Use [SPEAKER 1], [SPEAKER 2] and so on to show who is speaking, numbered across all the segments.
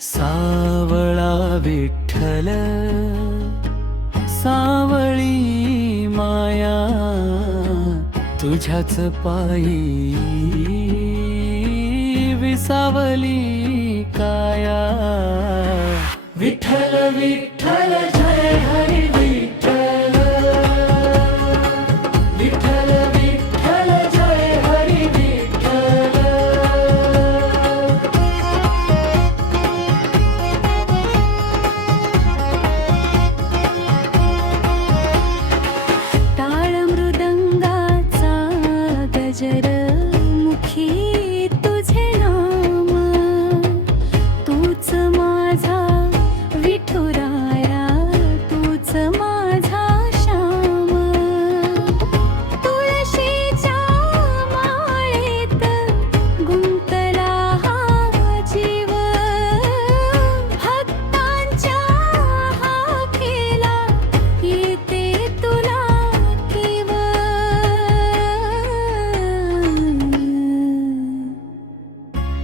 [SPEAKER 1] सावळा विठ्ठल सावळी माया तुझ्याच पायी विसावली काया. विठ्ठल विठ्ठल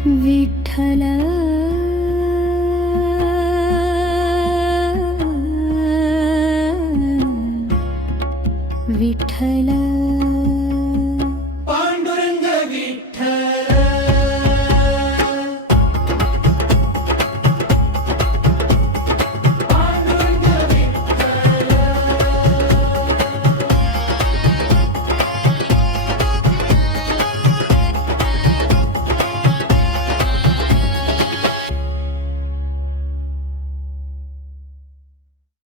[SPEAKER 2] विठ्ठल